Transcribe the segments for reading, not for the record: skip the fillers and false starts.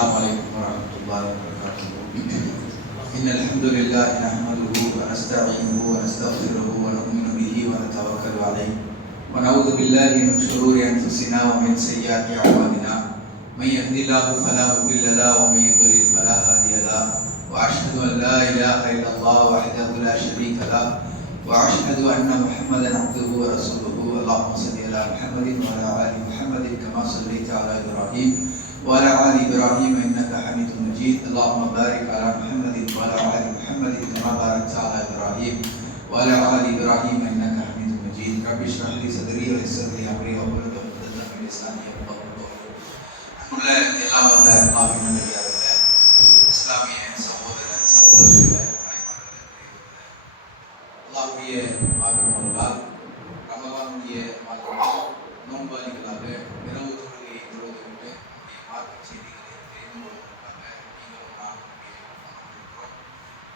السلام عليكم ورحمة الله وبركاته. إن الحمد لله نحمده ونستعينه ونستغفره ونؤمن به ونتوكل عليه ونعوذ بالله من شرور أنفسنا ومن سيئات أعمالنا. من يهد الله فلا مضل له ومن يضلل فلا هادي له. وأشهد أن لا إله إلا الله وحده لا شريك له وأشهد أن محمدا عبده ورسوله. اللهم صل على محمد وعلى آل محمد كما صليت على إبراهيم وعلى آل إبراهيم إنك حميد مجيد. اللهم بارك على محمد وعلى آل محمد كما باركت على إبراهيم وعلى آل إبراهيم إنك حميد مجيد. رب اشرح لي صدري ويسر لي أمري واحلل عقدة من لساني يفقهوا قولي. எல்லாம் வல்ல அல்லாஹ்வின் நல்லடியார்களே, இஸ்லாமிய சகோதர சகோதரிகளே, அல்லாஹ்வுடைய வாக்குறுதிகளால் ரமலானுடைய மாதம் நோன்பாளிகளாக இரவு தொழுகையை தொழுதுவிட்டு மார்க்க செய்திகளை தெரிந்து கொள்வதற்காக நீங்களும் நானும் அமர்ந்திருக்கிறோம்.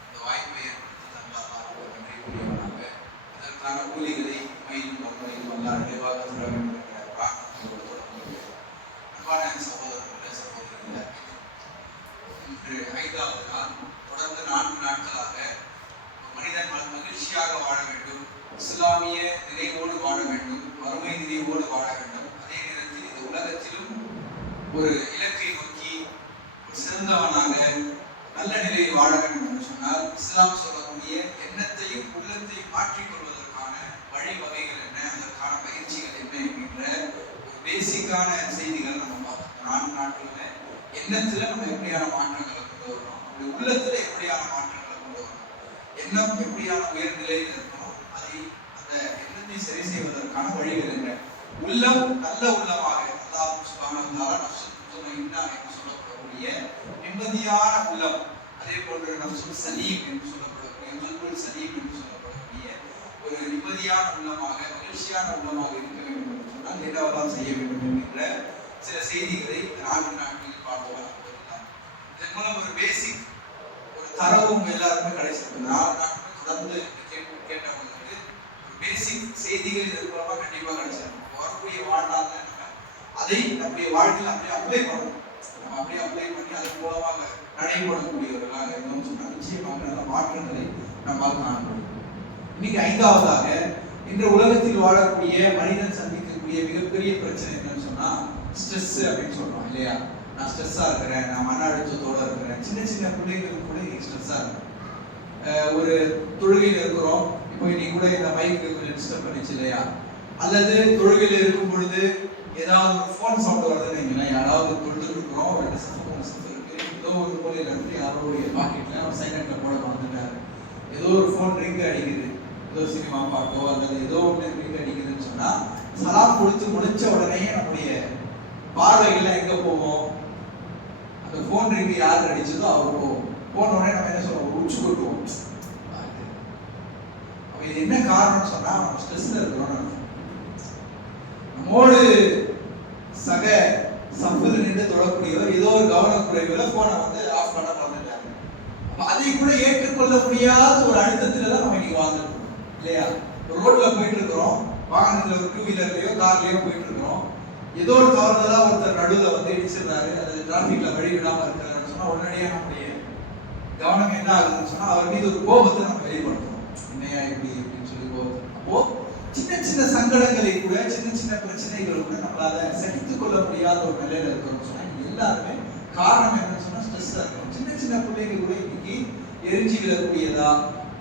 இந்த வாய்ப்பை ஏற்படுத்தி தந்தால் நன்றி கூறியவனாக இதற்கான கூலிகளை மயிலும் மறுமையிலும் அல்லா நிறைவாக தர வேண்டும் என்ற பிரார்த்தனையோடு தொடங்குகிறேன். அன்பான சகோதரர்களே சகோதரிகளே, இன்று 5வது நாள். தொடர்ந்து 4 நாட்களாக மனிதன் மகிழ்ச்சியாக வாழ வேண்டும், இஸ்லாமிய நினைவோடு வாழ வேண்டும், வறுமை நினைவோடு வாழ வேண்டும். அதே நேரத்தில் இந்த உலகத்திலும் ஒரு இலக்கை நோக்கி ஒரு சிறந்தவனாக நல்ல நிலையில் வாழ வேண்டும் என்று சொன்னால் இஸ்லாம் சொல்லக்கூடிய எண்ணத்தையும் உள்ளத்தையும் மாற்றிக்கொள்வதற்கான வழிவகைகள் என்ன, அதற்கான பயிற்சிகள் என்ன என்கின்ற ஒரு பேசிக்கான செய்திகள் நம்ம பார்த்தோம். 4 நாட்களில் எண்ணத்தில் நம்ம எப்படியான மாற்றங்களை கொண்டு வரணும், அப்படி உள்ளத்தில் எப்படியான மாற்றங்களை கொண்டு வரணும், எண்ணம் எப்படியான உயர்நிலையில் இருக்கணும், அதை அந்த எண்ணத்தை சரி செய்வதற்கான வழிகள் என்ன, உள்ளம் நல்ல உள்ளமாக அல்லாஹ் சுப்ஹானஹு வ தஆலா நஃப்ஸுல் முத்மஇன்னா என்று சொல்லப்படக்கூடிய நிம்மதியான உள்ளம், அதே போன்று நஃப்ஸுல் சலீம் என்று சொல்லப்படக்கூடிய கல்புல் சலீம் என்று சொல்லப்படக்கூடிய ஒரு நிம்மதியான உள்ளமாக மகிழ்ச்சியான உள்ளமாக இருக்க வேண்டும் என்று சொன்னால் என்னவெல்லாம் செய்ய வேண்டும் என்கின்ற சில செய்திகளை 4 நாட்களில் பார்க்கலாம். இதன் மூலம் ஒரு பேசிக் ஒரு தரவும் எல்லாருமே கிடைச்சிருக்கு. 4 நாட்கள் தொடர்ந்து கேட்டவங்களுக்கு ஒரு பேசிக் செய்திகள் இதன் மூலமா கண்டிப்பா கிடைச்சிருக்கும். வரக்கூடிய வாழ்நாள் அதை நம்முடைய வாழ்க்கையில் அப்படியே அப்ளை பண்ணணும். நம்ம அப்படியே அப்ளை பண்ணி அதன் மூலமாக நடைபெறக்கூடியவர்களாக இருந்தோம் சொன்னால் நிச்சயமாக நல்ல மாற்றங்களை நம்மால் காண முடியும். இன்னைக்கு 5வதாக இன்று உலகத்தில் வாழக்கூடிய மனிதன் சந்திக்கக்கூடிய மிகப்பெரிய பிரச்சனை என்னன்னு சொன்னா ஸ்ட்ரெஸ் அப்படின்னு சொல்றோம் இல்லையா. நான் ஸ்ட்ரெஸ்ஸா இருக்கிறேன், நான் மன அழுத்தத்தோட இருக்கிறேன். சின்ன சின்ன பிள்ளைகளுக்கு கூட இன்னைக்கு ஸ்ட்ரெஸ்ஸா இருக்கு. ஒரு தொழுகையில் இருக்கிறோம், இப்போ இன்னைக்கு கூட இந்த மைக்கு கொஞ்சம் டிஸ்டர்ப் பண்ணிச்சு இல்லையா, அல்லது தொழுகையில் இருக்கும் பொழுது ஏதாவது ஒரு ஃபோன் சவுண்ட் வருதுன்னு வைங்களேன், யாராவது தொழுது இருக்கிறோம், 2 சஃப் 3 சஃப் இருக்கு, ஏதோ ஒரு மூலையில் இருந்து யாரோடைய பாக்கெட்ல அவர் சைலண்ட்ல போட வந்துட்டாரு, ஏதோ ஒரு ஃபோன் ரிங் அடிக்குது, ஏதோ சினிமா பாட்டோ அல்லது ஏதோ ஒன்று ரிங் அடிக்குதுன்னு சொன்னா சலாம் கொடுத்து முடிச்ச உடனே நம்முடைய பார்வைகள் எங்க போவோம், அந்த ஃபோன் ரிங் யார் அடிச்சதோ அவர் போவோம். போன உடனே நம்ம என்ன சொல்லுவோம், உச்சி கொட்டுவோம். அப்ப இது என்ன காரணம் சொன்னா நம்ம ஸ்ட்ரெஸ்ல இருக்கிறோம். நம்மோடு சக சஃப்ல நின்று தொழக்கூடியவர் ஏதோ ஒரு கவனக்குறைவுல போனை வந்து ஆஃப் பண்ண மறந்துட்டாங்க. அப்ப அதை கூட ஏற்றுக்கொள்ள முடியாத ஒரு அழுத்தத்துல தான் நம்ம இன்னைக்கு வாழ்ந்துட்டு இருக்கோம் இல்லையா. ரோட்ல போயிட்டு இருக்கிறோம், வாகனத்துல ஒரு 2 வீலர்லயோ கார்லயோ போயிட்டு இருக்கிறோம், ஏதோ ஒரு தவறுதலா ஒருத்தர் நடுவில் வந்து இடிச்சிருந்தாரு, அது டிராபிக்ல வழி விடாம இருக்கிறாருன்னு சொன்னா உடனடியாக நம்முடைய கவனம் என்ன ஆகுதுன்னு சொன்னா அவர் மீது ஒரு கோபத்தை நம்ம வெளிப்படுத்துறோம். என்னையா இப்படி அப்படின்னு சொல்லி கோபம். அப்போ சின்ன சின்ன சங்கடங்களை கூட சின்ன சின்ன பிரச்சனைகளை கூட நம்மளால சகித்துக் கொள்ள முடியாத ஒரு நிலையில இருக்கிறோம் சொன்னா எல்லாருமே காரணம் என்னன்னு சொன்னா ஸ்ட்ரெஸ்ஸா இருக்கும். சின்ன சின்ன பிள்ளைகள் கூட இன்னைக்கு எரிஞ்சு விடக்கூடியதா,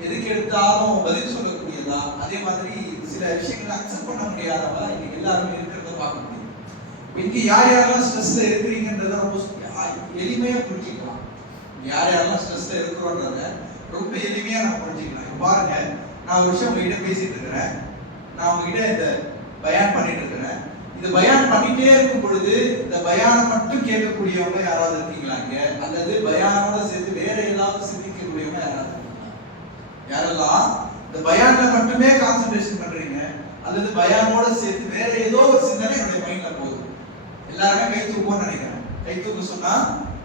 எதுக்கு எடுத்தாலும் பதில் சொல்லக்கூடியதா, அதே மாதிரி சில விஷயங்களை அக்செப்ட் பண்ண முடியாதவங்க இன்னைக்கு எல்லாருமே இருக்கிறத பார்க்க முடியும். இங்க யார் யாரெல்லாம் ஸ்ட்ரெஸ்ல இருக்கிறீங்கன்றத ரொம்ப எளிமையா புரிஞ்சுக்கலாம். யார் யாரெல்லாம் ஸ்ட்ரெஸ்ல இருக்கிறோன்றத ரொம்ப எளிமையா நம்ம புரிஞ்சுக்கலாம். பாருங்க, நான் ஒரு விஷயம் உங்ககிட்ட பேசிட்டு இருக்கிறேன், நான் உங்ககிட்ட இந்த பயான் பண்ணிட்டு இருக்கிறேன். இந்த பயான் பண்ணிட்டே இருக்கும் பொழுது இந்த பயானை மட்டும் கேட்கக்கூடியவங்க யாராவது இருக்கீங்களா இங்க, அல்லது பயானோட சேர்த்து வேற ஏதாவது சிந்திக்கக்கூடியவங்க யாராவது இருக்கீங்களா? யாரெல்லாம் இந்த பயான்ல மட்டுமே கான்சென்ட்ரேஷன் பண்றீங்க, அல்லது பயானோட சேர்த்து வேற ஏதோ ஒரு சிந்தனை என்னுடைய மைண்ட்ல போகுது, எல்லாருமே கை தூக்குவோம்னு நினைக்கிறேன். கை தூக்க சொன்னா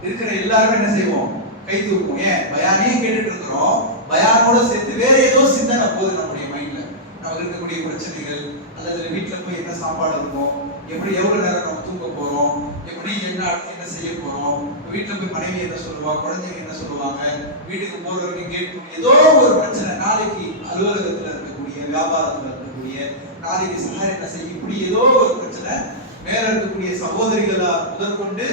இருக்கிற எல்லாருமே என்ன செய்வோம், கை தூக்குவோம். ஏன், பயானே கேட்டுட்டு இருக்கிறோம், பயானோட சேர்த்து வேற ஏதோ சிந்தனை போகுது நம்முடைய மைண்ட்ல. நமக்கு இருக்கக்கூடிய பிரச்சனைகள், அல்லது வீட்டுல போய் என்ன சாப்பாடு இருக்கும், எப்படி எவ்வளவு நேரம் நம்ம தூங்க போறோம், எப்படி என்ன செய்ய போறோம், வீட்டுல போய் மனைவி என்ன சொல்லுவா, குழந்தைங்க என்ன சொல்லுவாங்க, வீட்டுக்கு போற வரைக்கும் கேட் ஏதோ ஒரு பிரச்சனை, நாளைக்கு அலுவலகத்துல இருக்கக்கூடிய, வியாபாரத்துல இருக்கக்கூடிய, நாளைக்கு சார் என்ன செய்ய, இப்படி ஏதோ ஒரு பிரச்சனை. மேல இருக்கக்கூடிய சகோதரிகளா முதற்கொண்டு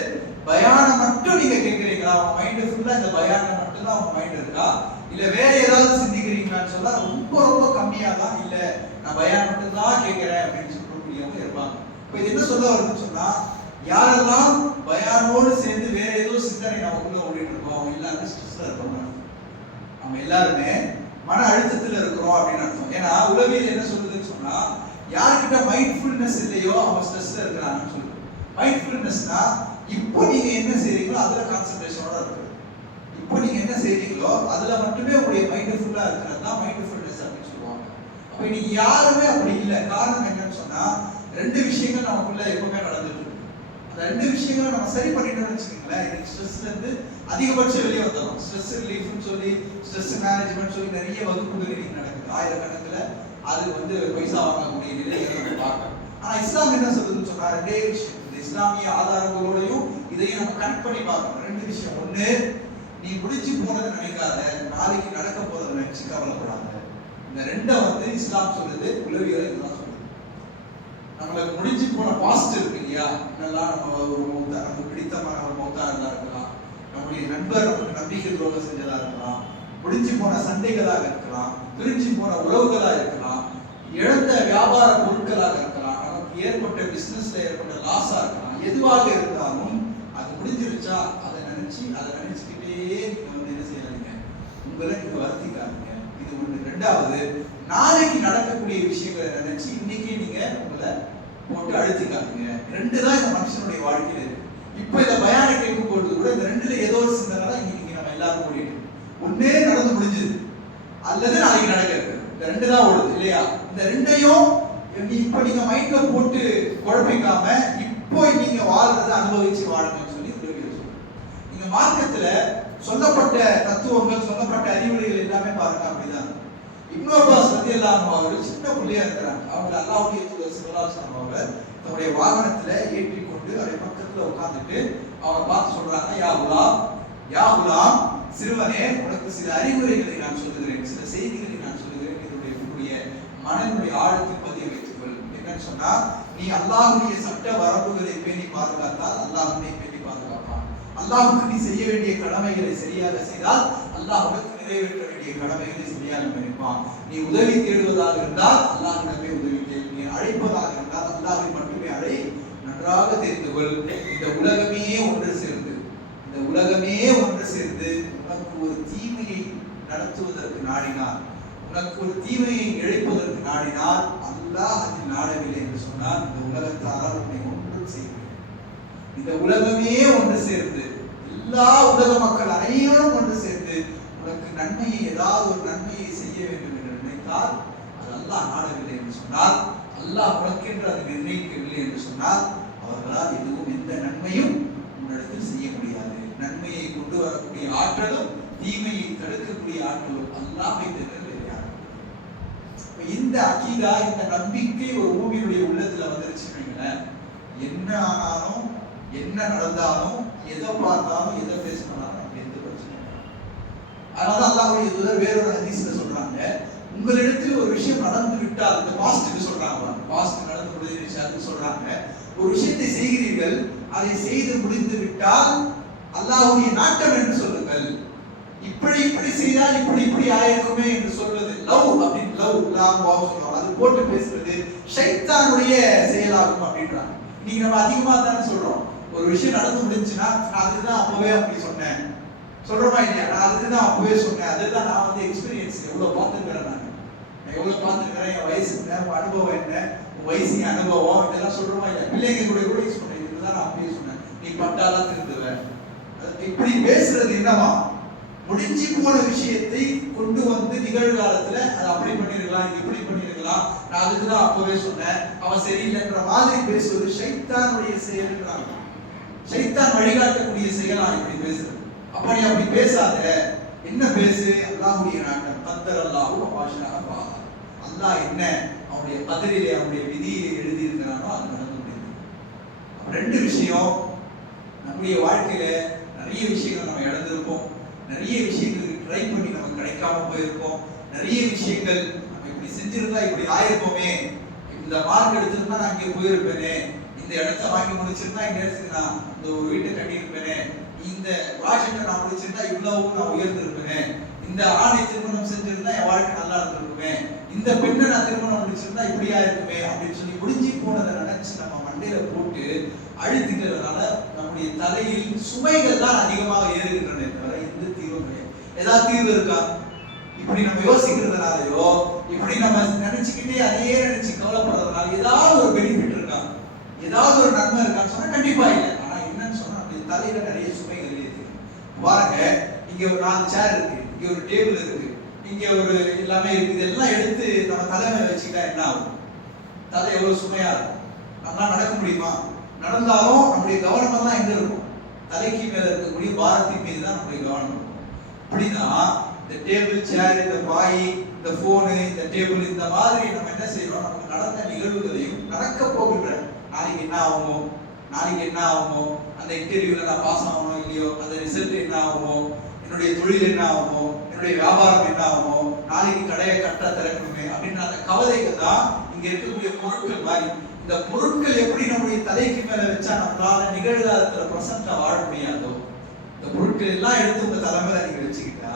பயானம் மட்டும் நீங்க கேட்கிறீங்களா? உங்க மைண்ட் ஃபுல்லா இந்த பயானம் மட்டும் தான் உங்க மைண்ட் இருக்கா, இல்ல வேற ஏதாவது சிந்திக்கிறீங்களான்னு சொன்னா ரொம்ப ரொம்ப கம்மியா தான். இல்ல நான் பயானம் மட்டும் தான் கேட்கிறேன் அப்படின்னு சொல்லக்கூடியவங்க இருப்பாங்க. இப்ப இது என்ன சொல்ல வருதுன்னு சொன்னா, யாரெல்லாம் பயானோடு சேர்ந்து வேற ஏதோ சிந்தனை நமக்குள்ள ஓடிட்டு இருக்கோம், அவங்க எல்லாருமே ஸ்ட்ரெஸ்ல இருக்கோம், அவங்க எல்லாருமே மன அழுத்தத்துல இருக்கிறோம் அப்படின்னு அர்த்தம். ஏன்னா உளவியல் என்ன சொல்லுதுன்னு சொன்னா, யார்கிட்ட மைண்ட்ஃபுல்னஸ் இல்லையோ அவங்க ஸ்ட்ரெஸ்ல இருக்கிறாங்கன்னு சொல்லுது. மைண்ட்ஃபுல்னஸ்னா இப்போ நீங்க என்ன செய்றீங்களோ அதுல கான்சென்ட்ரேஷனோட இருக்கு. இப்போ நீங்க என்ன செய்றீங்களோ அதுல மட்டுமே உங்களுடைய மைண்ட் ஃபுல்லா இருக்கிறது தான் மைண்ட்ஃபுல்னஸ் அப்படின்னு சொல்லுவாங்க. அப்ப இன்னைக்கு யாருமே அப்படி இல்லை. காரணம் என்னன்னு சொன்னா, ரெண்டு விஷயங்கள் நமக்குள்ள எப்பவுமே நடந்துட்டு இருக்கு. அந்த ரெண்டு விஷயங்களை நம்ம சரி பண்ணிட்டோம்னு வச்சுக்கோங்களேன், இன்னைக்கு ஸ்ட்ரெஸ்ல இருந்து அதிகபட்சம் வெளியே வந்துடும். ஸ்ட்ரெஸ் ரிலீஃப்னு சொல்லி, ஸ்ட்ரெஸ் மேனேஜ்மெண்ட் சொல்லி நிறைய வகுப்புகள் இன்னைக்கு நடக்குது. ஆயிரக்கணக்கில் அது பைசா வாங்கக்கூடிய நிலையை நம்ம பார்க்கணும். ஆனா இஸ்லாம் என்ன சொல்லுதுன்னு சொன்னா, ரெண்டே விஷயம், இந்த இஸ்லாமிய ஆதாரங்களோடையும் இதையும் நம்ம கனெக்ட் பண்ணி பார்க்கணும். ரெண்டு விஷயம். ஒண்ணு, நீ முடிச்சு போனதை நினைக்காத, நாளைக்கு நடக்க போறதை நினைச்சு கவலைப்படாத. இந்த ரெண்டை இஸ்லாம் சொல்லுது, உளவியல் இதுதான் சொல்லுது. நம்மளுக்கு முடிஞ்சு போன பாஸ்ட் இருக்கு இல்லையா, என்னெல்லாம் நம்ம ஒரு மௌத்தா, நமக்கு பிடித்தமான ஒரு மௌத்தா இருந்தா இருக்கலாம், நம்முடைய நண்பர் நமக்கு நம்பிக்கை துரோகம் செஞ்சதா இருக்கலாம், முடிஞ்சு போன சண்டைகளாக இருக்கலாம், பிரிஞ்சு போன உறவுகளா இருக்கலாம், இழந்த வியாபார பொருட்களாக இருக்கலாம், நமக்கு ஏற்பட்ட பிசினஸ்ல ஏற்பட்ட லாஸா இருக்கலாம், எதுவாக இருந்தாலும் அது முடிஞ்சிருச்சா அதை நினைச்சுக்கிட்டே நீங்க என்ன செய்யாதீங்க, உங்களை நீங்க வருத்திக்காதீங்க. இது ஒண்ணு. ரெண்டாவது, நாளைக்கு நடக்கக்கூடிய விஷயங்களை நினைச்சு இன்னைக்கு நீங்க உங்களை போட்டு அழுத்திக்காதீங்க. ரெண்டு தான் இந்த மனுஷனுடைய வாழ்க்கையில இருக்கு. இப்ப இந்த பயான கேட்கும் பொழுது கூட இந்த ரெண்டுல ஏதோ ஒரு சிந்தனை தான் இன்னைக்கு நம்ம எல்லாரும் ஓடிட்டு, ஒன்னே நடந்து முடிஞ்சது அல்லது நாளைக்கு நடக்கிறது, இந்த ரெண்டு தான் ஓடுது இல்லையா? இந்த ரெண்டையும் இப்ப நீங்க மைண்ட்ல போட்டு குழப்பிக்காம இப்போ நீங்க வாழ்றதை அனுபவிச்சு வாழுங்கன்னு சொல்லி நீங்க மார்க்கத்துல சொல்லப்பட்ட தத்துவங்கள், சொல்லப்பட்ட அறிவுரைகள் எல்லாமே பாருங்க அப்படிதான். இப்னு அப்பாஸ் ரலியல்லாஹு அன்ஹு சின்ன பிள்ளையா இருக்கிறாங்க. அவங்க அல்லாஹ்வுடைய தூதர் ஸல்லல்லாஹு அலைஹி வஸல்லம் அவர்கள் தன்னுடைய வாகனத்துல ஏற்றிக்கொண்டு அவருடைய பக்கத்துல உட்கார்ந்துட்டு அவங்க பார்த்து சொல்றாங்க, யா குலாம், சிறுவனே, உனக்கு சில அறிவுரைகளை நான் சொல்லுகிறேன், சில செய்திகளை நான் சொல்லுகிறேன், இதனுடைய மனதினுடைய ஆழத்தில் பதிய வைத்துக்கொள். என்னன்னு சொன்னா, நீ அல்லாஹ்வுடைய சட்ட வரம்புகளை பேணி பாதுகாத்தால் அல்லாஹ் உன்னை பேணி பாதுகாப்பான். அல்லாஹ்வுக்கு நீ செய்ய வேண்டிய கடமைகளை சரியாக செய்தால் அல்லாஹ் உனக்கு நிறைவேற்ற வேண்டிய கடமைகளை சரியாக நினைப்பான். நீ உதவி தேடுவதாக இருந்தால் அல்லாஹ்விடமே உதவி தேடு, நீ அழைப்பதாக இருந்தால் அல்லாஹ்வை மட்டுமே அழை. நன்றாக தெரிந்து கொள், இந்த உலகமே ஒன்று சேர்ந்து உனக்கு ஒரு தீமையை நடத்துவதற்கு நாடினார், உனக்கு ஒரு தீமையை இழைப்பதற்கு நாடினார், அல்லாஹ் அதில் நாடவில்லை என்று சொன்னால் இந்த உலகத்தாரால் உன்னை ஒன்றும் செய்யவில்லை. இந்த உலகமே ஒன்று சேர்ந்து, எல்லா உலக மக்கள் அனைவரும் ஒன்று சேர்ந்து உனக்கு நன்மையை, ஏதாவது ஒரு நன்மையை செய்ய வேண்டும் என்று நினைத்தால் அது அல்லாஹ் நாடவில்லை என்று சொன்னால், அல்லாஹ் உனக்கென்று அதை நிர்ணயிக்கவில்லை என்று சொன்னால் அவர்களால் எதுவும் எந்த நன்மையும் உன்னிடத்தில் செய்ய முடியாது. நன்மையை கொண்டு வரக்கூடிய ஆற்றலும் தீமையை தடுக்கக்கூடிய ஆற்றலும் அல்லாஹ்வை தவிர வேறு யாரும். இந்த அகீதா, இந்த நம்பிக்கை ஒரு மூமியினுடைய உள்ளத்துல வந்துருச்சுன்னு, என்ன ஆனாலும், என்ன நடந்தாலும், எதை பார்த்தாலும், எதை பேஸ் பண்ணாலும் எந்த பிரச்சனை. அதனால அல்லாஹ்வுடைய தூதர் வேறொரு ஹதீஸ்ல சொல்றாங்க, உங்களிடத்தில் ஒரு விஷயம் நடந்து விட்டால், இந்த பாஸ்டுக்கு சொல்றாங்க, பாஸ்ட் நடந்து முடிஞ்சிருச்சு அதுக்கு சொல்றாங்க, ஒரு விஷயத்தை செய்கிறீர்கள், அதை செய்து முடிந்து விட்டால் அல்லாஹ்வுடைய நாட்டம் என்று சொல்லுங்கள். இப்படி செய்தால் இப்படி ஆயிருக்குமே என்று சொல்வது லவ் அப்படின்னு, அது போட்டு பேசுறது ஷைத்தானுடைய செயலாகும் அப்படின்றாங்க. நீங்க நம்ம அதிகமா தானே சொல்றோம், ஒரு விஷயம் நடந்து முடிஞ்சுன்னா அதுதான் அப்பவே அப்படி சொன்னேன் சொல்றோமா இல்லையா, நான் அதுதான் அப்பவே சொன்னேன், அதுதான் நான் எக்ஸ்பீரியன்ஸ் எவ்வளவு பார்த்துக்கிறேன், நான் எவ்வளவு பார்த்துக்கிறேன், என் வயசு என்ன, உன் அனுபவம் என்ன, உன் வயசு அனுபவம், இதெல்லாம் சொல்றோமா இல்லையா? பிள்ளைங்க கூட யூஸ் பண்ணேன், இதுதான் நான் அப்பவே சொன்னேன், நீ பட்டாதான் திருந்துவேன். இப்படி பேசுறது என்னவா, முடிஞ்சு போன விஷயத்தை கொண்டு நிகழ்காலத்துல அது அப்படி பண்ணிருக்கலாம், இது இப்படி பண்ணிருக்கலாம், நான் அதுக்குதான் அப்பவே சொன்னேன், அவன் சரியில்லைன்ற மாதிரி பேசுவது ஷைத்தானுடைய செயல்ன்றாங்க. ஷைத்தான் வழிகாட்டக்கூடிய செயலா இப்படி பேசுறது. அப்ப நீ அப்படி பேசாத, என்ன பேசு, அல்லாஹ்வுடைய நாட்டம், கத்தர் அல்லாஹு வபாஷா, அல்லாஹ் என்ன அவனுடைய கதரிலே, அவனுடைய விதியிலே எழுதி இருக்கிறானோ அது நடந்து முடியுது. ரெண்டு விஷயம் நம்முடைய வாழ்க்கையில நிறைய விஷயங்கள் நம்ம இழந்திருப்போம், நிறைய விஷயங்களுக்கு ட்ரை பண்ணி நமக்கு கிடைக்காம போயிருப்போம், நிறைய விஷயங்கள் நம்ம இப்படி செஞ்சிருந்தா இப்படி ஆயிருப்போமே, இந்த மார்க் எடுத்திருந்தா நான் இங்கே போயிருப்பேனே, இந்த இடத்த வாங்கி முடிச்சிருந்தா இந்த இடத்துக்கு நான் இந்த ஒரு வீட்டை கட்டியிருப்பேனே, இந்த ப்ராஜெக்டை நான் முடிச்சிருந்தா இவ்வளவு நான் உயர்ந்திருப்பேனே, இந்த ஆணை திருமணம் செஞ்சிருந்தா என் வாழ்க்கை நல்லா இருந்திருக்குமே, இந்த பெண்ணை நான் திருமணம் முடிச்சிருந்தா இப்படியா இருக்குமே அப்படின்னு சொல்லி முடிஞ்சு போனதை நினைச்சு நம்ம மண்டையில போட்டு அழுத்திக்கிறதுனால நம்முடைய தலையில் சுமைகள் தான் அதிகமாக ஏறுகின்றன தவிர எந்த தீர்வும் கிடையாது. ஏதாவது தீர்வு இருக்கா? இப்படி நம்ம யோசிக்கிறதுனாலயோ இப்படி நம்ம நினைச்சுக்கிட்டே அதையே நினைச்சு கவலைப்படுறதுனால ஏதாவது ஒரு பெனிஃபிட் இருக்கா, ஏதாவது ஒரு நன்மை இருக்கான்னு சொன்னா கண்டிப்பா இல்லை. ஆனா என்னன்னு சொன்னா நம்முடைய தலையில நிறைய சுமைகள் ஏறுது. பாருங்க, இங்க ஒரு 4 சேர் இருக்கு, இங்க ஒரு டேபிள் இருக்கு, இங்க ஒரு எல்லாமே இருக்கு. இதெல்லாம் எடுத்து நம்ம தலைமையில வச்சுக்கிட்டா என்ன ஆகும்? தலை எவ்வளவு சுமையா இருக்கும். நம்மளால நடக்க முடியுமா? நடந்தாலும் நம்முடைய கவனம் எல்லாம் எங்க இருக்கும்? தலைக்கு மேல இருக்கக்கூடிய பாரத்தின் மீது தான் நம்முடைய கவனம் இருக்கும். இப்படிதான் இந்த டேபிள், சேர், இந்த பாய், இந்த போனு, இந்த டேபிள், இந்த மாதிரி நம்ம என்ன செய்யறோம்? நமக்கு நடந்த நிகழ்வுகளையும் நடக்க போகின்ற நாளைக்கு என்ன ஆகுமோ, நாளைக்கு என்ன ஆகுமோ, அந்த இன்டர்வியூல நான் பாஸ் ஆகணும் இல்லையோ, அந்த ரிசல்ட் என்ன ஆகுமோ, என்னுடைய தொழில் என்ன ஆகுமோ, என்னுடைய வியாபாரம் என்ன ஆகுமோ, நாளைக்கு கடையை கட்ட திறக்கணுமே அப்படின்ற அந்த கவலைகள் தான் இங்க இருக்கக்கூடிய பொருட்கள் மாதிரி. இந்த பொருட்கள் எப்படி நம்முடைய தலைக்கு மேல வச்சா நம்மளால நிகழ்காலத்துல பிரசன்டா வாழ முடியாதோ, இந்த பொருட்கள் எல்லாம் எடுத்து உங்க தலைமையில நீங்க வச்சுக்கிட்டா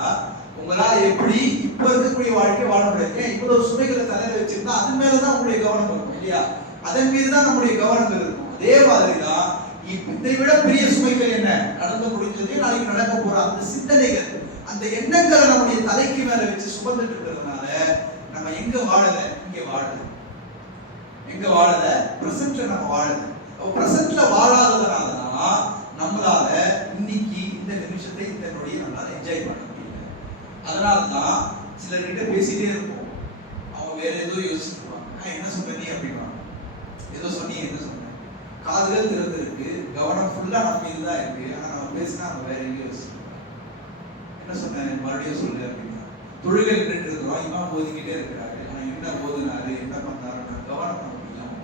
உங்களால எப்படி இப்ப இருக்கக்கூடிய வாழ்க்கை வாழ முடியாது. இவ்வளவு சுமைகளை தலையில வச்சிருந்தா அது மேலதான் உங்களுடைய கவனம் இருக்கும் இல்லையா? அதன் மீதுதான் நம்முடைய கவனங்கள் இருக்கும். அதே மாதிரிதான் இதை விட பெரிய சுமைகள் என்ன நடந்து முடிஞ்சதே நாளைக்கு நடக்க போற அந்த சிந்தனைகள், அந்த எண்ணங்களை நம்முடைய தலைக்கு மேல வச்சு சுமந்துட்டு இருக்கிறதுனால நம்ம எங்க வாழல? இங்க வாழல. எங்க வாழல? பிரசன்ட்ல நம்ம வாழல. பிரசன்ட்ல வாழாததுனாலதான் நம்மளால இன்னைக்கு இந்த நிமிஷத்தை இந்த நொடியை நம்மளால என்ஜாய் பண்ண முடியல. அதனாலதான் சிலர்கிட்ட பேசிட்டே இருப்போம், அவங்க வேற ஏதோ யோசிச்சுருவாங்க. என்ன சொன்ன நீ அப்படின்னா, ஏதோ சொன்னீங்க, என்ன சொன்ன? காதுகள் திறந்திருக்கு, கவனம் ஃபுல்லா நம்ம இதுதான் இருக்கு. ஆனா நம்ம பேசினா நம்ம வேற எங்கேயும் யோசிச்சுருவோம். என்ன சொன்ன? மறுபடியும் சொல்லு அப்படின்னா. தொழுகை நின்று இருக்கிறோம், இமாம் போதிக்கிட்டே இருக்கிறாரு. ஆனா என்ன போதினாரு, என்ன பண்ணாரு, கவனம் நமக்கு இல்லாம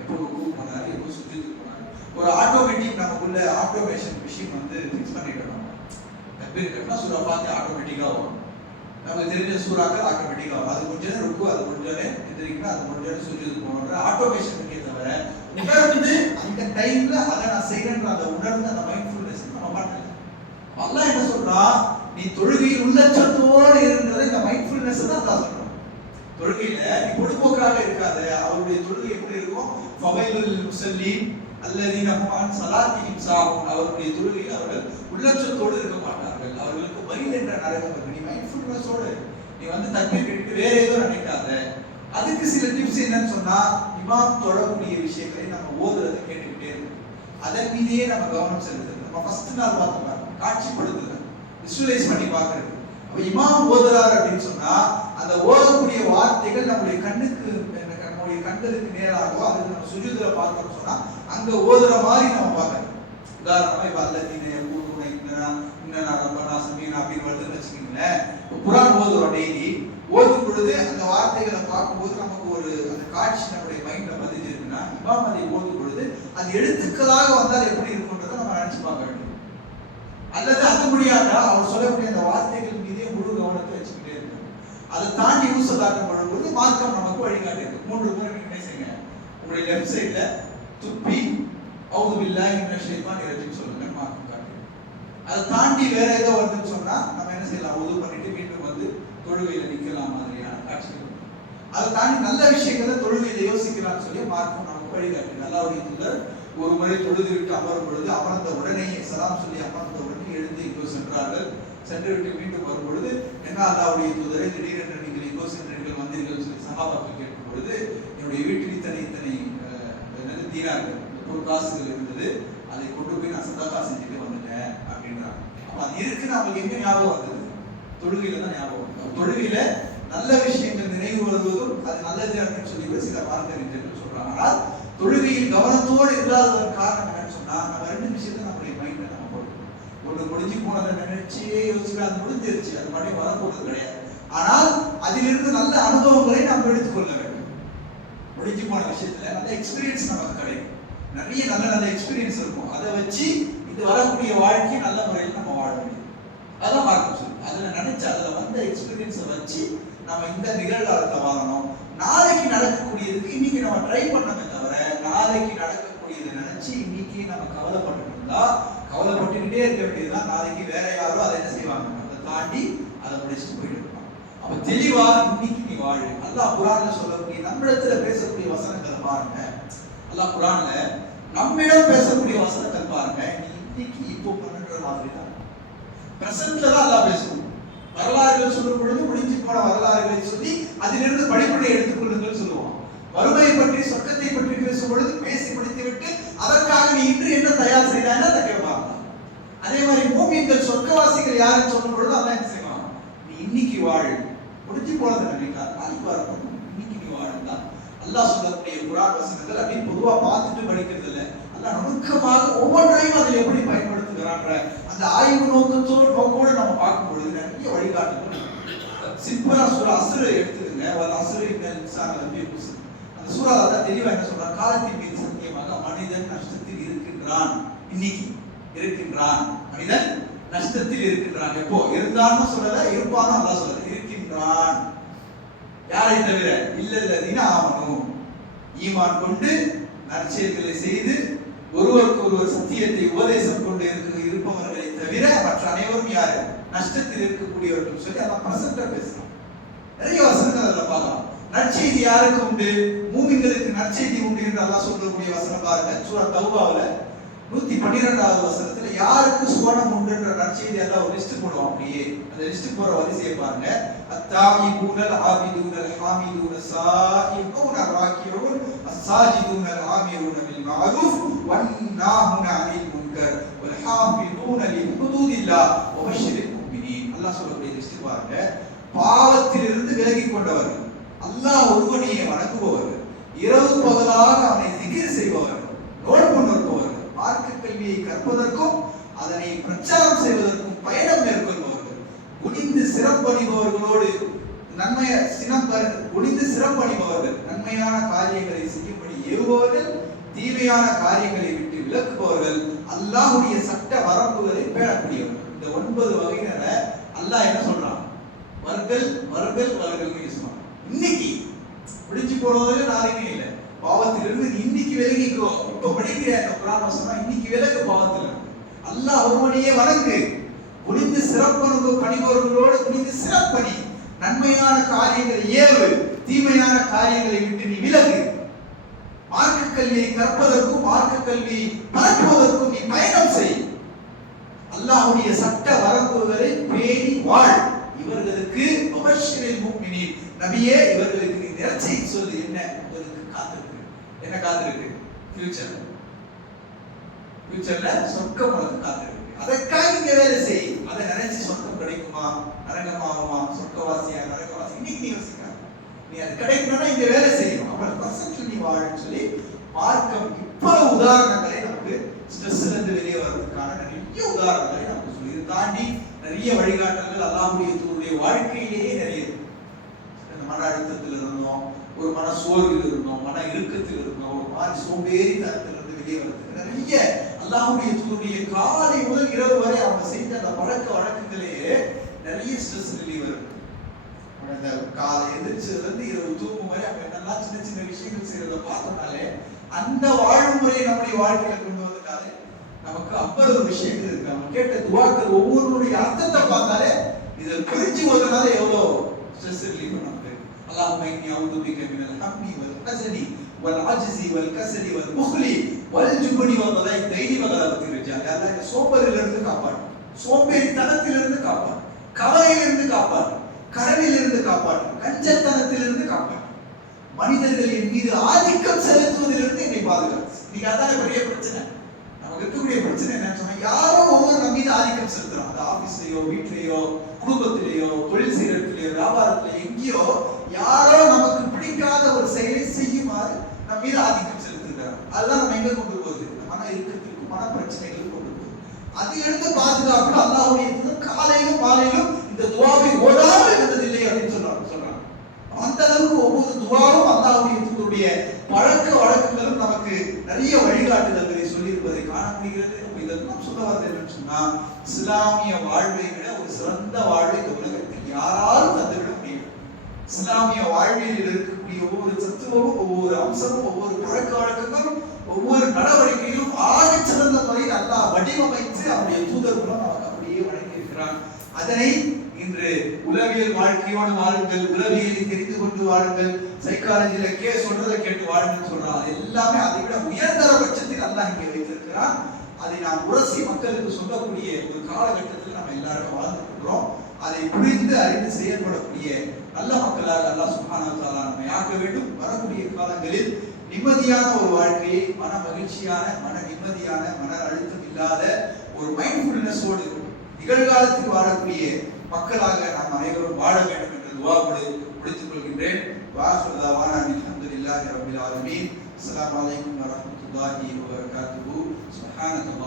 எப்போ ரூ பண்ணாரு, எப்போ சுத்திட்டு போனாரு. ஒரு ஆட்டோமேட்டிக் நமக்குள்ள ஆட்டோமேஷன் மிஷின் வந்து ஃபிக்ஸ் பண்ணிட்டோம். தக்பீர் கட்டினா சூரா ஃபாத்திஹா ஆட்டோமேட்டிக்கா வரும். நமக்கு தெரிஞ்ச சூறாக்கள் ஆட்டோமேட்டிக்கா வரும். அது முடிஞ்சது ருக்கு, அது முடிஞ்சோடனே எந்திரிக்கணும், அது முடிஞ்சோடனே சுஜூதுக்கு போகணுன்ற ஆட்டோமேஷன் இருக்கே தவிர உணர்ந்து அந்த டைம்ல அதை நான் செய்யறேன்ற அந்த உணர்ந்து அந்த மைண்ட்ஃபுல்னஸ் நம்ம பண்ணல. அல்லாஹ் என்ன சொல்றா? நீ தொழுகையில் உள்ளச்சத்தோடு இருந்ததை இந்த மைண்ட்ஃபுல்னஸ் தான் அல்லாஹ் சொல்றான். தொழுகையில நீ பொடுபோக்காக இருக்காத. அவருடைய தொழுகை எப்படி இருக்கும்? ஃபவைலுல் முஸல்லீன் அல்லதீன ஹும் அன் ஸலாத்திஹிம் சாஹூன். அவருடைய தொழுகையில் அவர்கள் உள்ளச்சத்தோடு இருக்க மாட்டார்கள், அவர்களுக்கு வயில் என்ற நரகம் இருக்கு. நீ மைண்ட்ஃபுல்னஸோடு நீ வந்து தக்பீர் கட்டிட்டு வேற ஏதோ நினைக்காத. அதுக்கு சில டிப்ஸ் என்னன்னு சொன்னா, இமாம் தொழக்கூடிய விஷயங்களை நம்ம ஓதுறதை கேட்டுக்கிட்டே இருக்கணும். அதன் மீதே நம்ம கவனம் செலுத்துறது. நம்ம ஃபர்ஸ்ட் நாள் பார்த்தோம், காட்சிப்படுத்துறது, விசுவலைஸ் பண்ணி பார்க்கறது. அப்ப இமாம் ஓதுறாரு அப்படின்னு சொன்னா அந்த ஓதக்கூடிய வார்த்தைகள் நம்முடைய கண்ணுக்கு, நம்முடைய கண்களுக்கு நேராகவோ அதுக்கு நம்ம சுஜூதுல பார்க்கணும்னு சொன்னா அங்க ஓதுற மாதிரி நம்ம பார்க்கணும். உதாரணமா இப்ப அல்லதீன யகூலுன இன்னனா ரப்பனா சமீனா அப்படின்னு வருதுன்னு வச்சுக்கீங்களேன். குர்ஆன் ஓதுறோம் டெய்லி, ஓதும் பொழுது அந்த வார்த்தைகளை பார்க்கும்போது நமக்கு ஒரு அந்த காட்சி நம்முடைய மைண்ட்ல பதிஞ்சிருக்குன்னா இமாம் அதை ஓதும் பொழுது அது எழுத்துக்களாக வந்தால் எப்படி இருக்கும்ன்றதை நம்ம நினைச்சு பார்க்க வேண்டும். அல்லது அது முடியாதா அவர் சொல்லக்கூடிய அந்த வார்த்தைகள் மீதே முழு கவனத்தை வச்சுக்கிட்டே இருக்கணும். அதை தாண்டி ஊசலாட்டம் பண்ணும்போது மார்க்கம் நமக்கு வழிகாட்டு இருக்கு. 3 முறை நீங்க பேசுங்க. உங்களுடைய லெஃப்ட் சைட்ல துப்பி அவுது பில்லாஹி மினஷ் ஷைத்தானிர் ரஜீம் சொல்லுங்க, மார்க்கம் காட்டு. அதை தாண்டி வேற ஏதோ வருதுன்னு சொன்னா நம்ம என்ன செய்யலாம்? உது பண்ணிட்டு மீண்டும் வந்து தொழுகையில நிக்கலாம் மாதிரியான காட்சிகள். அதை தாண்டி நல்ல விஷயங்களை தொழுகையில யோசிக்கலாம்னு சொல்லி மார்க்கம் நமக்கு வழிகாட்டு. அல்லாஹ்வுடைய தூதர் ஒரு முறை தொழுது விட்டு அமரும் பொழுது அமர்ந்த உடனே சலாம் சொல்லி அமர்ந்த உடனே எழுந்து இங்கோ சென்றார்கள். சென்று விட்டு மீண்டும் வரும் பொழுது என்ன அல்லாஹ்வுடைய தூதரை திடீரென்று நீங்கள் இங்கோ சென்றீர்கள் வந்தீர்கள் சொல்லி சஹாபாக்கள் கேட்கும் பொழுது என்னுடைய வீட்டில் இத்தனை தீனார்கள், பொற்காசுகள் இருந்தது, அதை கொண்டு போய் நான் சதகா செஞ்சுட்டு வந்துட்டேன் அப்படின்றாங்க. அப்ப அது இருக்குன்னு அவங்களுக்கு எங்க ஞாபகம் வந்தது? தொழுகையில தான் ஞாபகம் வரும். தொழுகையில நல்ல விஷயங்கள் நினைவு வருவதும் அது நல்லது அப்படின்னு சொல்லி சில மார்க்கறிஞர்கள் சொல்றாங்க. ஆனால் தொழுகையில் கவனத்தோடு இல்லாததன் காரணம் என்னன்னு சொன்னா நம்ம 2 விஷயத்தை நம்முடைய மைண்ட்ல நம்ம போட்டுக்கணும். ஒன்று முடிஞ்சு போனதை நினைச்சே யோசிச்சு அது முடிஞ்சிருச்சு, அது மறுபடியும் வரப்போறது கிடையாது. ஆனால் அதிலிருந்து நல்ல அனுபவங்களை நாம் எடுத்துக்கொள்ள வேண்டும். முடிஞ்சு போன விஷயத்துல நல்ல எக்ஸ்பீரியன்ஸ் நமக்கு கிடைக்கும். நிறைய நல்ல எக்ஸ்பீரியன்ஸ் இருக்கும். அதை வச்சு இது வரக்கூடிய வாழ்க்கை நல்ல முறையில் நம்ம வாழ முடியும். அதான் மார்க்கம் சொல்லு. அதுல நினைச்சு அதுல வந்த எக்ஸ்பீரியன்ஸை வச்சு நம்ம இந்த நிகழ்காலத்தை வாழணும். நாளைக்கு நடக்கக்கூடியதுக்கு இன்னைக்கு நம்ம ட்ரை பண்ணவே தவிர நாளைக்கு நடக்கக்கூடியதை நினைச்சு இன்னைக்கு நம்ம கவலைப்பட்டு இருந்தா கவலைப்பட்டுக்கிட்டே இருக்க வேண்டியதுதான். நாளைக்கு வேற யாரோ அதை என்ன செய்வாங்க, அதை தாண்டி அதை முடிச்சுட்டு போயிட்டு இருப்பாங்க. அப்ப தெளிவா இன்னைக்கு நீ வாழு. அல்லாஹ் குர்ஆன்ல சொல்லக்கூடிய நம்மிடத்துல பேசக்கூடிய வசனங்கள் பாருங்க. அல்லாஹ் குர்ஆன்ல நம்மிடம் பேசக்கூடிய வசனங்கள் பாருங்க. நீ இன்னைக்கு இப்போ பண்ணுற மாதிரி தான் பிரசன்ட்ல தான் அல்லாஹ் பேசணும். வரலாறுகள் சொல்லும் பொழுது முடிஞ்சு போன வரலாறுகளை சொல்லி அதிலிருந்து படிப்பனை எடுத்துக்கொள்ளுங்கள் சொல்லுவான். வறுமையை பற்றி சொர்க்கத்தை பற்றி பேசும் பொழுது பேசி முடித்து விட்டு அதற்காக நீ இன்று என்ன தயார் செய்தான்னு அதை கேட்பாங்க. அதே மாதிரி மூமின்கள் சொர்க்கவாசிகள் யாருன்னு சொல்லும் பொழுது அதான் என்ன செய்வான், நீ இன்னைக்கு வாழு. முடிஞ்சு போனதை நினைக்காத, நாளைக்கு வரணும், இன்னைக்கு நீ வாழுதான். அல்லாஹ் சொல்லக்கூடிய குர்ஆன் வசனங்கள் அப்படி பொதுவா பார்த்துட்டு படிக்கிறது இல்லை. அல்லாஹ் நுணுக்கமாக ஒவ்வொன்றையும் அதில் எப்படி பயன்படுத்துகிறான்ற அந்த ஆய்வு நோக்கோடு நம்ம பார்க்கும் பொழுது நிறைய வழிகாட்டுகள். சிம்பிளா சூரா அஸ்ர் எடுத்துக்கங்க. அஸ்ர் அந்த சூறா தான் தெளிவா என்ன சொல்றாங்க, காலத்தின் மீது சத்தியமாக மனிதன் நஷ்டத்தில் இருக்கின்றான். இன்னைக்கு இருக்கின்றான், மனிதன் நஷ்டத்தில் இருக்கின்றான். எப்போ இருந்தான்னு சொல்லல, இருப்பான்னு அல்லாஹ் சொல்லல, இருக்கின்றான். யாரை தவிர இல்லல்லதீன ஆமனு, ஈமான் கொண்டு நற்செயல்களை செய்து ஒருவருக்கு ஒருவர் சத்தியத்தை உபதேசம் கொண்டு இருப்பவர்களை தவிர மற்ற அனைவரும் யாரு, நஷ்டத்தில் இருக்கக்கூடியவர்கள் சொல்லி அல்லாஹ் பிரசன்டா பேசுறான். நிறைய வசனங்கள் அதில் பார்க்கலாம். நற்செய்தி யாருக்கு உண்டு, மூமின்களுக்கு நற்செய்தி உண்டு என்று அல்லாஹ் சொல்லக்கூடிய வசனம் பாருங்க. சூரா தௌபாவுல 112வது வசனத்துல யாருக்கு சுவனம் உண்டுன்ற நற்செய்தி எல்லாம் ஒரு லிஸ்ட் போடுவோம். அப்படியே அந்த லிஸ்ட் போற வரிசையை பாருங்க. அத்தாயிபூனல் ஆபிதூனல் ஹாமிதூன சாயிபூன ராக்கியூன் அஸ்ஸாஜிதூனல் ஆமிரூன பில் மஅரூஃப் வன்னாஹுன அனில் முன்கர் வல் ஹாஃபிதூன லிஹுதூதில்லாஹ் வபஷ்ஷிரில் முஃமினீன். அல்லாஹ் சொல்லக்கூடிய லிஸ்ட் பாருங்க. பாவத்திலிருந்து விலகிக் கொண்டவர்கள், அல்லாஹ் ஒருவனையே வணங்குபவர்கள், இரவு பகலாக அவனை திக்ர் செய்பவர்கள், நோன்பு நோற்பவர்கள், மார்க்க கல்வியை கற்பதற்கும் அதனை பிரச்சாரம் செய்வதற்கும் பயணம் மேற்கொள்பவர்கள், குனிந்து சிறப்பணிபவர்களோடு குனிந்து சிறப்பணிபவர்கள், நன்மையான காரியங்களை செய்யும்படி ஏவுபவர்கள், தீமையான காரியங்களை விட்டு விலக்குபவர்கள், அல்லாஹ்வுடைய சட்ட வரம்புகளை பேணக்கூடியவர்கள். இந்த 9 வகையினரை அல்லாஹ் என்ன சொல்றான், வர்கள் இன்னைக்கு முடிச்சு போனதுல நாளைக்கு இல்லை. பாவத்திலிருந்து இன்னைக்கு விலகிக்கோ. இப்ப படிக்கிற குர்ஆன் வசனம் இன்னைக்கு விலகு பாவத்துல. அல்லாஹ் ஒருவனையே வணங்கு, குனிந்து சிறப்பணுகு பணிபவர்களோடு குனிந்து சிறப்பணி, நன்மையான காரியங்களை ஏவு, தீமையான காரியங்களை விட்டு நீ விலகு, மார்க்க கல்வியை கற்பதற்கும் மார்க்க கல்வியை பரப்புவதற்கும் நீ பயணம் செய், அல்லாஹ்வுடைய சட்ட வரம்புகளை பேணி வாழ். இவர்களுக்கு வபஷ்ஷிரில் முஃமினீன், நபியே இவர்களுக்கு நீ நற்செய்தி சொல்லு. என்ன உங்களுக்கு காத்திருக்கு, என்ன காத்திருக்கு, ஃபியூச்சர்ல சொர்க்கம் உனக்கு காத்திருக்கு. அதற்காக இங்க வேலை செய். அதை நினைச்சு சொர்க்கம் கிடைக்குமா, நரகமாகுமா, சொர்க்கவாசியா நரகவாசி இன்னைக்கு நீ யோசிக்காத. நீ அது கிடைக்கணும்னா இங்க வேலை செய்யணும். அப்புறம் பர்சன்ட் நீ வாழன்னு சொல்லி மார்க்கம் இவ்வளவு உதாரணங்களை நமக்கு ஸ்ட்ரெஸ்ல இருந்து வெளியே வர்றதுக்கான நிறைய உதாரணங்களை நமக்கு சொல்லி, இதை தாண்டி நிறைய வழிகாட்டல்கள் அல்லாஹ்வுடைய வாழ்க்கையிலேயே நிறைய இருக்கு. மன அழுத்தத்தில் இருந்தோம், ஒரு மன சோர்வில் இருந்தோம், மன இறுக்கத்தில் இருந்தோம், ஒரு மாதிரி சோம்பேறி தரத்திலிருந்து வெளியே வரதுக்கு நிறைய அல்லாஹ்வுடைய காலை முதல் இரவு வரை அவங்க செய்த அந்த பழக்க வழக்கங்களே நிறைய ஸ்ட்ரெஸ் ரிலீவ் இருக்கு. அந்த காலை எதிர்ச்சதுல இருந்து இரவு தூங்கும் வரை அவங்க என்னெல்லாம் சின்ன சின்ன விஷயங்கள் செய்யறத பார்த்தோம்னாலே அந்த வாழ்முறையை நம்முடைய வாழ்க்கையில கொண்டு வந்துட்டாலே நமக்கு அவ்வளவு விஷயங்கள் இருக்கு. நம்ம கேட்ட துவாக்கள் ஒவ்வொருவருடைய அர்த்தத்தை பார்த்தாலே இதை பிரிச்சு ஓதுனால எவ்வளவு ஸ்ட்ரெஸ் ரிலீஃப் நமக்கு. அல்லாஹும்ம இன்னி அஊது பிக மினல் ஹம்மி வல் ஹஸனி வல் அஜ்ஸி வல் கஸலி வல் புக்லி வல் ஜுப்னி வல் தைரி வகலவதி ரிஜால். அல்லாஹ் சோம்பேறியில இருந்து காப்பாடு, சோம்பேறித்தனத்திலிருந்து காப்பாடு, கவலையிலிருந்து காப்பாடு, கடனிலிருந்து காப்பாடு, கஞ்சத்தனத்திலிருந்து காப்பாடு, மனிதர்களின் மீது ஆதிக்கம் செலுத்துவதிலிருந்து என்னை பாதுகாத்து. நீங்க அதான் பெரிய பிரச்சனை. நமக்கு இருக்கக்கூடிய பிரச்சனை என்னன்னு சொன்னா, யாரோ ஒவ்வொரு நம்ம மீது ஆதிக்கம் செலுத்துறோம். அது ஆபீஸ்லயோ, வீட்லயோ, குடும்பத்திலேயோ, தொழில் செய்யற இடத்துலயோ, வியாபாரத்திலயோ, எங்கேயோ யாரோ நமக்கு பிடிக்காத ஒரு செயலை செய்யுமாறு நம்ம மீது ஆதிக்கம் செலுத்துகிறார். அதுதான் நம்ம எங்க கொண்டு போகுது, மன இறுக்கத்திற்கு, மன பிரச்சனைகளுக்கு கொண்டு போகுது. அதிலிருந்து பாதுகாப்பு அல்லாஹ்வுடைய காலையிலும் மாலையிலும் இந்த துஆவை ஓதாமல் இருந்ததில்லை அப்படின்னு சொல்றாங்க. அந்த அளவுக்கு ஒவ்வொரு துஆவும் அல்லாஹ்வுடைய பழக்க வழக்கங்களும் நமக்கு நிறைய வழிகாட்டுதல்களை சொல்லி என்பதை காண முடிகிறது. இதெல்லாம் சொல்ல வருது என்னன்னு சொன்னா, இஸ்லாமிய வாழ்வை விட ஒரு சிறந்த வாழ்வை இந்த உலகத்தில் யாராலும் தந்துவிட முடியும். இஸ்லாமிய வாழ்வில் இருக்கக்கூடிய ஒவ்வொரு தத்துவமும், ஒவ்வொரு அம்சமும், ஒவ்வொரு பழக்க வழக்கங்களும், ஒவ்வொரு நடவடிக்கையிலும் ஆகச் சிறந்த முறையில் அல்லாஹ் வடிவமைத்து அவருடைய தூதர் மூலம் நமக்கு அப்படியே வழங்கியிருக்கிறான். அதனை இன்று உளவியல் வாழ்க்கையோடு வாழுங்கள், உளவியலை தெரிந்து கொண்டு வாழுங்கள், சைக்காலஜியில சொல்றதை கேட்டு வாழுங்கள் சொல்றான். அது எல்லாமே அதை விட உயர்தர பட்சத்தில் அல்லாஹ் இங்கே வைத்திருக்கிறான். அதை நாம் உரசி மக்களுக்கு சொல்லக்கூடிய ஒரு காலகட்டத்தில் நம்ம எல்லாரும் வாழ்ந்துட்டு இருக்கிறோம். அதை புரிந்து அறிந்து செயல்படக்கூடிய நல்ல மக்களாக அல்லாஹ் சுப்ஹானஹு வ தஆலா நம்மை ஆக்க வேண்டும். வரக்கூடிய காலங்களில் நிம்மதியான ஒரு வாழ்க்கையை, மன மகிழ்ச்சியான, மன நிம்மதியான, மன அழுத்தம் இல்லாத ஒரு மைண்ட்ஃபுல்னஸோடு நிகழ்காலத்தில் வாழக்கூடிய மக்களாக நாம் அனைவரும் வாழ வேண்டும் என்ற துஆவோடு முடித்துக் கொள்கின்றேன். வாஹிரு தஅவானா அல்ஹம்துலில்லாஹி ரப்பில் ஆலமீன். அஸ்ஸலாமு அலைக்கும் வரஹ்மத்துல்லாஹி வபரகாத்துஹு. சுப்ஹானல்லாஹ்.